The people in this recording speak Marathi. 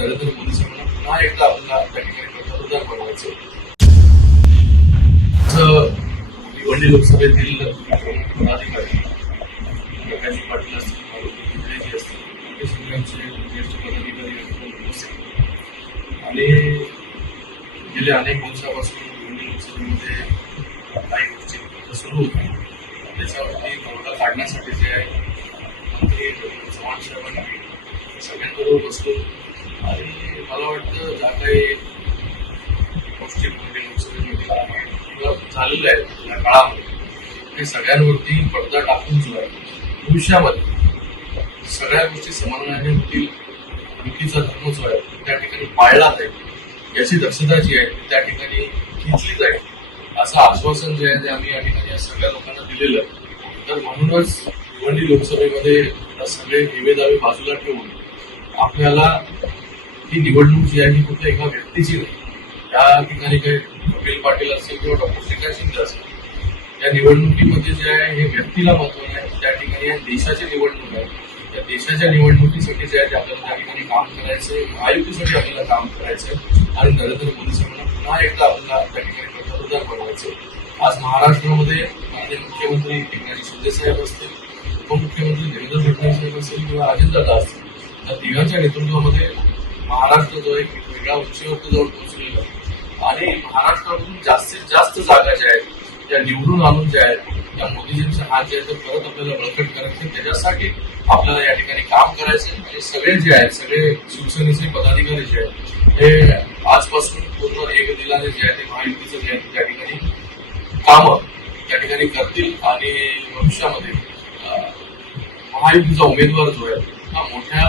नरेंद्र मोदी साहेबांना पुन्हा एकदा आपल्याला त्या ठिकाणी पंतप्रधान बनवायचं असं भिवंडी लोकसभेतील प्रमुख पदाधिकारी प्रकाश पाटील असतील मारुती असतील हे सगळ्यांचे ज्येष्ठ पदाधिकारी उपस्थित आणि गेल्या अनेक वर्षापासून भिवंडी लोकसभेमध्ये काही गोष्टी सुरू होत्या त्याच्यावरती तोडगा काढण्यासाठी जे आहे मंत्री चव्हाण साहेबांनी सगळ्यांबरोबर बसलो आणि मला वाटतं ज्या काही गोष्टी म्हणजे भिवंडी आहे झालेल्या आहेत या काळामध्ये. ते सगळ्यांवरती पडदा टाकून सुद्धा भविष्यामध्ये सगळ्या गोष्टी समन्वयाने होतील. युतीचा धर्म जो आहे त्या ठिकाणी पाळला जाईल. याची दक्षता जी आहे त्या ठिकाणी घेतली जाईल. असं आश्वासन जे आहे ते आम्ही या ठिकाणी सगळ्या लोकांना दिलेलं तर म्हणूनच भिवंडी लोकसभेमध्ये सगळे निवेदावे बाजूला ठेवून आपल्याला ही निवडणूक जी आहे ही फक्त एका व्यक्तीची नाही. या ठिकाणी काही कपिल पाटील असेल किंवा डॉक्टर श्रीकांत शिंदे असेल या निवडणुकीमध्ये जे आहे हे व्यक्तीला महत्त्व आहे. त्या ठिकाणी या देशाची निवडणूक आहे. त्या देशाच्या निवडणुकीसाठी जे आहे ते आपल्याला त्या ठिकाणी काम करायचंय. महायुतीसाठी आपल्याला काम करायचंय. आणि नरेंद्र मोदी साहेबांना पुन्हा एकदा आपल्याला त्या ठिकाणी पंतप्रधान बनवायचं आज महाराष्ट्रामध्ये माननीय मुख्यमंत्री एकनाथ शिंदे साहेब असतील उपमुख्यमंत्री देवेंद्र फडणवीस साहेब असतील किंवा अजितदादा असतील या तिघांच्या नेतृत्वामध्ये महाराष्ट्र जो एक वेगळ्या उंचीवरती जाऊन पोहोचलेला. आहे. आणि महाराष्ट्रातून जास्तीत जास्त जागा ज्या आहेत त्या निवडून आणून ज्या आहेत त्या मोदीजींचे हात जे आहेत ते परत आपल्याला बळकट करायचे. त्याच्यासाठी आपल्याला या ठिकाणी काम करायचं आणि सगळे जे आहेत सगळे शिवसेनेचे पदाधिकारी जे आहेत हे आजपासून पूर्ण एक दिलाने जे आहे ते महायुतीचं जे आहे त्या ठिकाणी कामं त्या ठिकाणी करतील. आणि भविष्यामध्ये महायुतीचा उमेदवार जो आहे हा मोठ्या